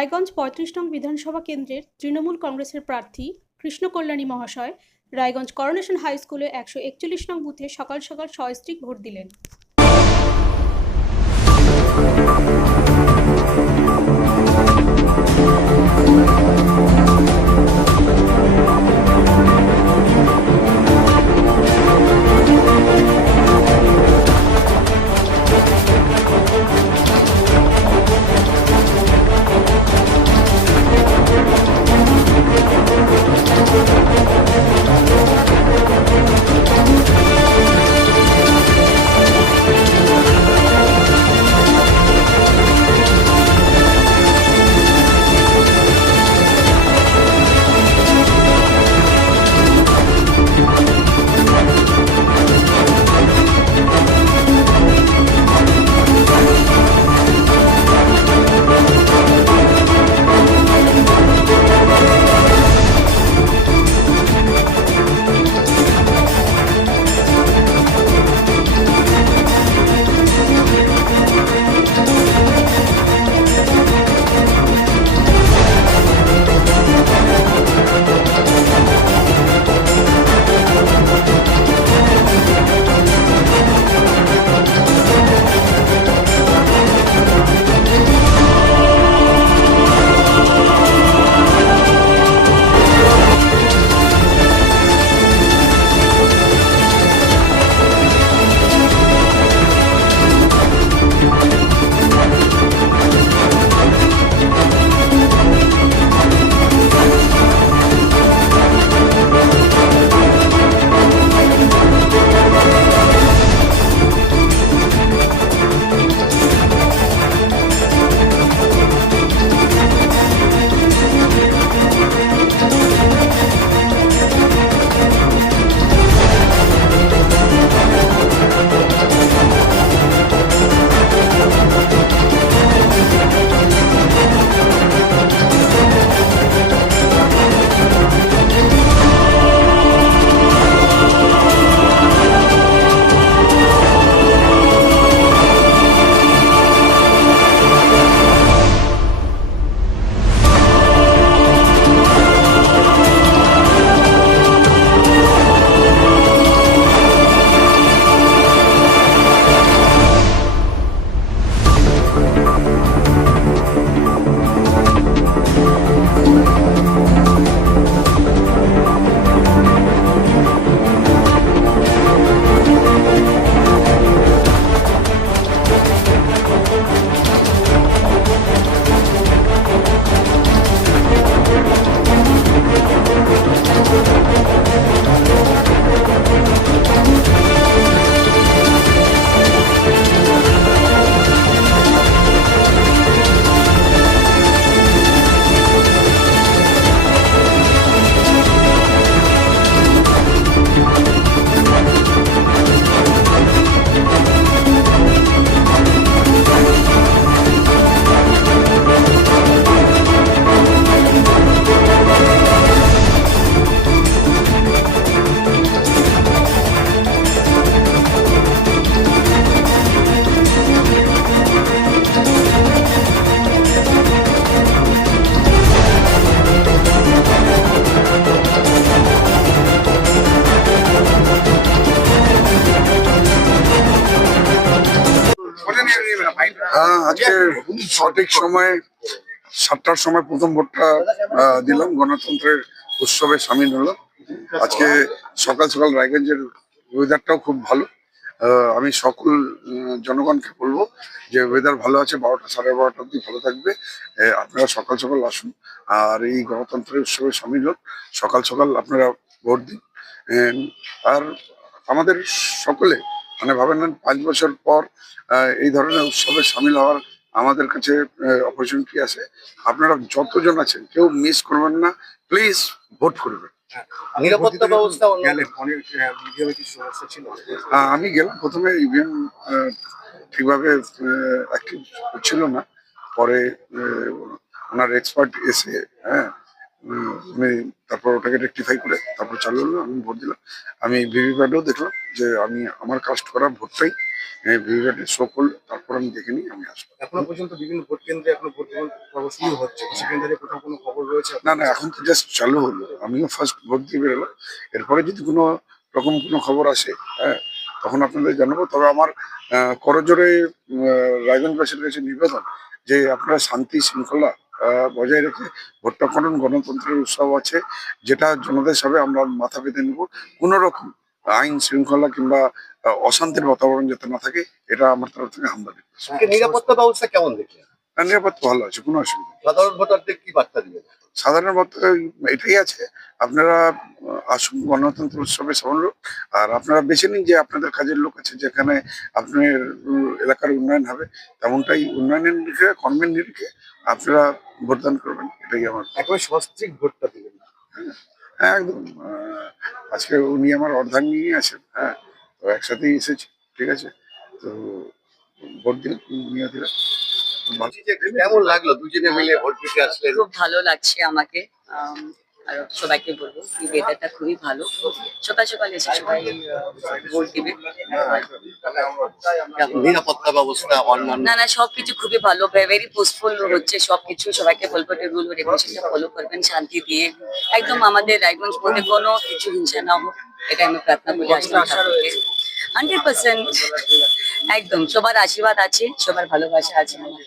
রায়গঞ্জ ৩৫ নং বিধানসভা কেন্দ্রের তৃণমূল কংগ্রেসের প্রার্থী কৃষ্ণ কল্যাণী মহাশয় রায়গঞ্জ করোনেশন হাই স্কুলে ১৪১ নং বুথে সকাল সকাল সস্ত্রীক ভোট দিলেন। আজকে সঠিক সময় ৭টার সময় প্রথম ভোটটা দিলাম, গণতন্ত্রের উৎসবে সামিল হলাম। আজকে সকাল সকাল রায়গঞ্জের ওয়েদারটাও খুব ভালো। আমি সকল জনগণকে বলবো যে ওয়েদার ভালো আছে, ১২টা সাড়ে ১২টা অব্দি ভালো থাকবে। আপনারা সকাল সকাল আসুন আর এই গণতন্ত্রের উৎসবে সামিল হন। সকাল সকাল আপনারা ভোট দিন। আর আমাদের সকলে মানে ভাবেন না ৫ বছর পর এই ধরনের উৎসবে সামিল হওয়ার আমাদের কাছে অপরচুনিটি আছে। আপনারা যতজন আছেন কেউ মিস করবেন না, প্লিজ ভোট করবেন। নিরাপত্তা ব্যবস্থা আমি গেলাম, প্রথমে ইভিএম ঠিকভাবে অ্যাক্টিভ ছিল না, পরে ওনার এক্সপার্ট এসে উনি তারপর ওটাকে রেকটিফাই করে তারপর চালু হলো, আমি ভোট দিলাম। আমি ভিভিপ্যাটেও দেখলাম যে আমি আমার কাস্ট করা ভোটটাই ভিভিপ্যাটে শো করলো, তারপর আমি দেখে নিই আমি আসবো। এখনো পর্যন্ত বিভিন্ন ভোট কেন্দ্রে এখনো ভোট গ্রহণ পর্ব শুরু হচ্ছে, সেখান থেকে কোথাও কোনো খবর রয়েছে? না না, এখন তো জাস্ট চালু হলো, আমিও ফার্স্ট ভোট দিয়ে বেরোলাম। এরপরে যদি কোনো রকম কোনো খবর আসে, হ্যাঁ, তখন আপনাদের জানাবো। তবে আমার করজোরে রায়গঞ্জবাসীর কাছে নিবেদন যে আপনারা শান্তি শৃঙ্খলা বজায় রেখে ভোটটা করুন। গণতন্ত্রের উৎসব আছে, যেটা জনদের সবে আমরা মাথা পেতে নেব। কোনো রকম আইন শৃঙ্খলা কিংবা অশান্তির বাতাবরণ যাতে না থাকে, এটা আমার তরফ থেকে হামলা রিকোয়েস্ট। নিরাপত্তা ব্যবস্থা কেমন দেখলেন? নিরাপত্তা ভালো আছে, কোনো অসুবিধা নেই। সাধারণ ভোটারদের কি বার্তা দিবেন? সাধারণ মধ্যে এটাই আছে, আপনারা আসুন, গণতন্ত্র উৎসবে সামিল হোক। আর আপনারা বেছে নিন যে আপনাদের কাজের লোক আছে, যেখানে আপনার এলাকার উন্নয়ন হবে, তেমনটাই উন্নয়নের নিরিখে, কর্মের নিরিখে আপনারা ভোটদান করবেন, এটাই আমার। একেবারে সস্ত্রীক ভোটটা দিলেন। হ্যাঁ, একদম। আজকে উনি আমার অর্ধাঙ্গিনী আছেন, হ্যাঁ, তো একসাথেই এসেছি, ঠিক আছে। তো ভোট দিন, নিয়ে দিলাম। কেমন লাগলো দুজনে মিলে ভোট দিতে আসলেন? খুব ভালো লাগছে আমাকে। আর সবাইকে বলবো এই ওয়েদারটা খুবই ভালো, সকাল সকাল এসে সবাই ভোট দিবে। নিরাপত্তা ব্যবস্থা অন্যান্য না না, সবকিছু খুবই ভালো, ভেরি পিসফুল হচ্ছে সবকিছু। সবাইকে বলবো রুল রেগুলেশনটা ফলো করবেন শান্তি দিয়ে, একদম আমাদের রায়গঞ্জ মধ্যে কোনো কিছু হিংসা না হোক, এটা আমি প্রার্থনা করি আসলাম ঠাকুরকে। 100% একদম সবার আশীর্বাদ আছে, সবার ভালোবাসা আছে আমার।